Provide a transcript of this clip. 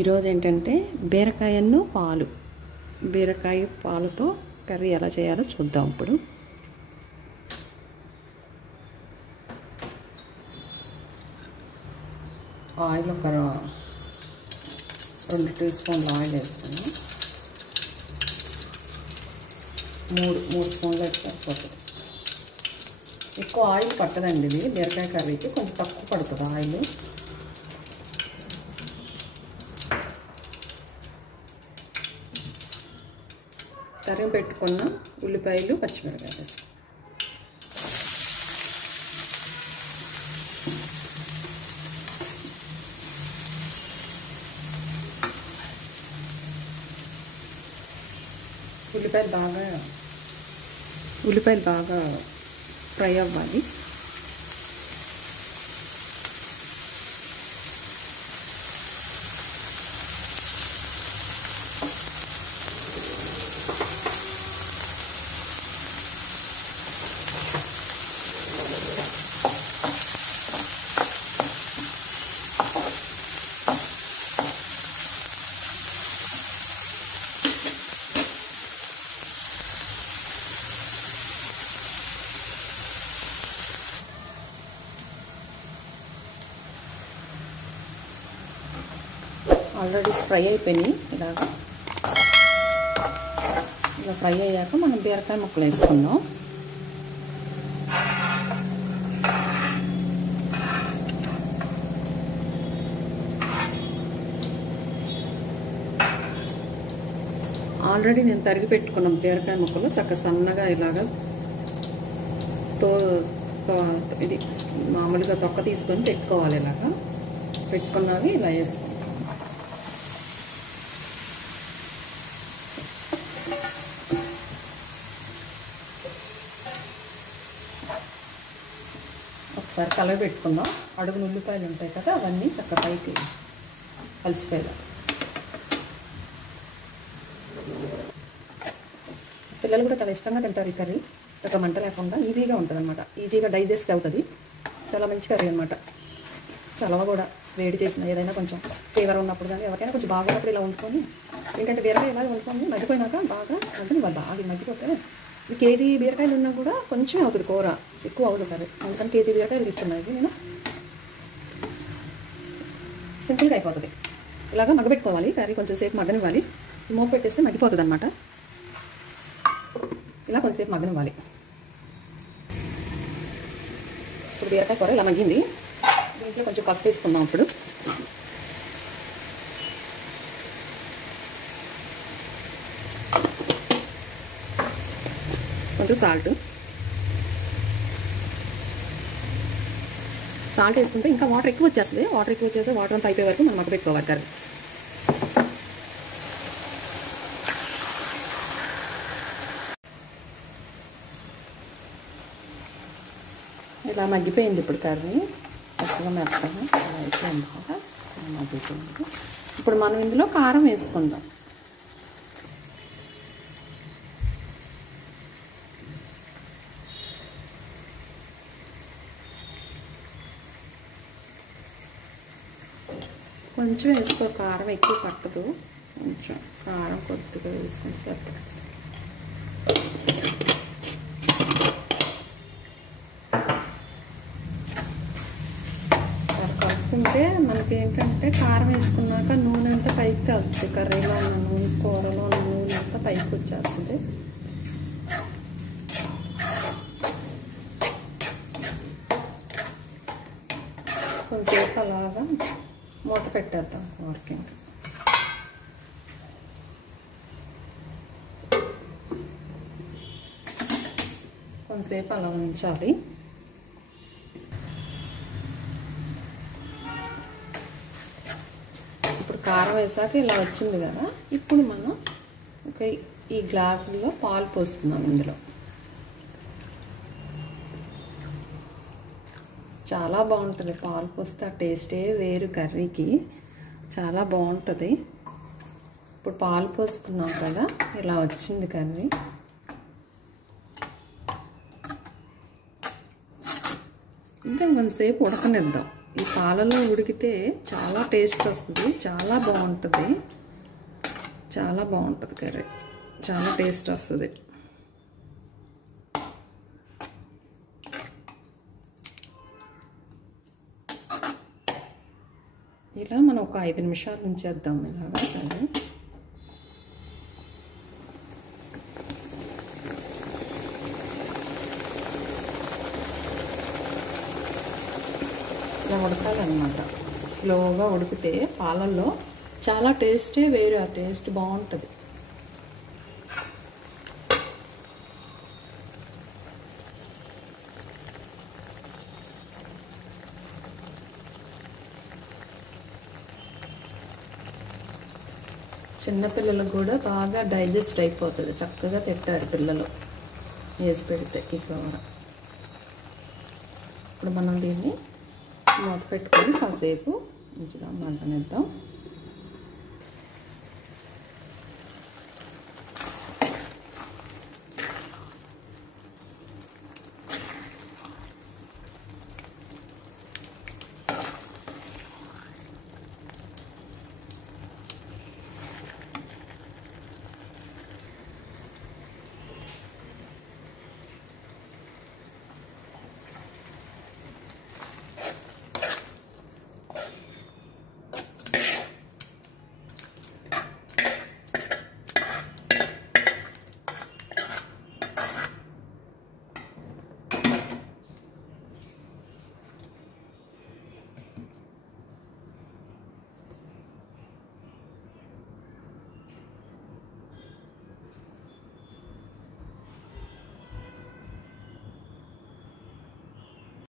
ఈరోజు ఏంటంటే బీరకాయ పాలుతో కర్రీ ఎలా చేయాలో చూద్దాం. ఇప్పుడు ఆయిల్ ఒక 2 టీ స్పూన్ల ఆయిల్ వేస్తాను. 3 స్పూన్లు వేస్తే సరిపోతుంది. ఎక్కువ ఆయిల్ పట్టదండి ఇది బీరకాయ కర్రీకి, కొంచెం తక్కువ పడుతుంది ఆయిల్. తరిగి పెట్టుకున్న ఉల్లిపాయలు, పచ్చిమిరపకాయలు వేస్తాం. ఉల్లిపాయలు బాగా ఫ్రై అవ్వాలి. ఆల్రెడీ ఫ్రై అయిపోయినాయి. ఇలా ఫ్రై అయ్యాక మనం బీరకాయ ముక్కలు వేసుకుందాం. ఆల్రెడీ నేను తరిగి పెట్టుకున్న బీరకాయ ముక్కలు చక్కగా సన్నగా ఇలాగా ఇది మామూలుగా తొక్క తీసుకొని పెట్టుకోవాలి. ఇలాగా పెట్టుకున్నవి ఇలా వేసుకోవాలి. ఒకసారి కలవి పెట్టుకుందాం. అడుగున ఉల్లిపాయలు ఉంటాయి కదా, అవన్నీ చక్కగా పైకి కలిసిపోయేలా. పిల్లలు కూడా చాలా ఇష్టంగా తింటారు ఈ కర్రీ. చక్కగా మంట లేకుండా ఈజీగా ఉంటుంది అనమాట. ఈజీగా డైజెస్ట్ అవుతుంది. చాలా మంచి కర్రీ అనమాట. చలవ కూడా వేడి చేసిన ఏదైనా కొంచెం ఫీవర్ ఉన్నప్పుడు కానీ ఎవరికైనా కొంచెం బాగా ఉన్నప్పుడు ఇలా వండుకొని, ఏంటంటే బీరకాయ ఇలా వండుకొని మగ్గిపోయినాక బాగా అంటే బాగా మగ్గిపోతే ఈ కేజీ బీరకాయలు ఉన్నా కూడా కొంచెం అవుతుంది కూర, ఎక్కువ అవుతుంది కర్రీ. అందుకని కేజీ బీరకాయలు తీసుకున్నాయి నేను. సింపుల్గా అయిపోతుంది. ఇలాగా మగ్గబెట్టుకోవాలి కర్రీ, కొంచెం సేపు మగ్గనివ్వాలి. మూత పెట్టేస్తే మగ్గిపోతుంది అనమాట. ఇలా కొంచెంసేపు మగ్గనివ్వాలి. ఇప్పుడు బీరకాయ కూర ఇలా మగ్గింది. దీంట్లో కొంచెం పసుపు వేసుకుందాం. ఇప్పుడు కొంచెం సాల్ట్ వేసుకుంటే ఇంకా వాటర్ ఎక్కువ వచ్చేస్తుంది. వాటర్ అంతా అయిపోయే వరకు మనం మగ్గబెట్టుకోవాలి కర్రీ. ఇలా మగ్గిపోయింది ఇప్పుడు కర్రీ. చక్కగా మెత్తగా అలా అయిపోయింది కదా, మగ్గిపోయింది. ఇప్పుడు మనం ఇందులో కారం వేసుకుందాం. కొంచెం వేసుకో, కారం ఎక్కువ పట్టదు. కొంచెం కారం కొద్దిగా వేసుకొని సరిపడా. కలుపుకుంటే మనకి ఏంటంటే కారం వేసుకున్నాక నూనె అంతా పైకి తగ్గుతుంది. కర్రీలో ఉన్న నూనె, కూరలో ఉన్న నూనె అంతా పైకి వచ్చేస్తుంది. కొంచెంసేపు అలాగా మూత పెట్టేద్దాం వర్కింగ్. కొంచెంసేపు అలా ఉంచాలి. ఇప్పుడు కారం వేసాక ఇలా వచ్చింది కదా, ఇప్పుడు మనం ఈ గ్లాసులో పాలు పోస్తున్నాం. ఇందులో చాలా బాగుంటుంది పాలు పోస్తే. ఆ టేస్టే వేరు కర్రీకి, చాలా బాగుంటుంది. ఇప్పుడు పాలు పోసుకున్నాం కదా, ఇలా వచ్చింది కర్రీ. ఇంకా కొంతసేపు ఉడకనిద్దాం. ఈ పాలలో ఉడికితే చాలా టేస్ట్ వస్తుంది, చాలా బాగుంటుంది, చాలా బాగుంటుంది కర్రీ, చాలా టేస్ట్ వస్తుంది. ఇలా మనం ఒక 5 నిమిషాలు ఉంచేద్దాం ఇలాగా కర్రీ. ఇలా ఉడకాలన్నమాట. స్లోగా ఉడికితే పాలల్లో చాలా టేస్టే వేరే, ఆ టేస్ట్ బాగుంటుంది. చిన్నపిల్లలకు కూడా బాగా డైజెస్ట్ అయిపోతుంది, చక్కగా తింటారు పిల్లలు వేసి పెడితే ఈ కూర. ఇప్పుడు మనం దీన్ని మూత పెట్టుకొని కాసేపు ఉంచుదాం, మంటనిద్దాం.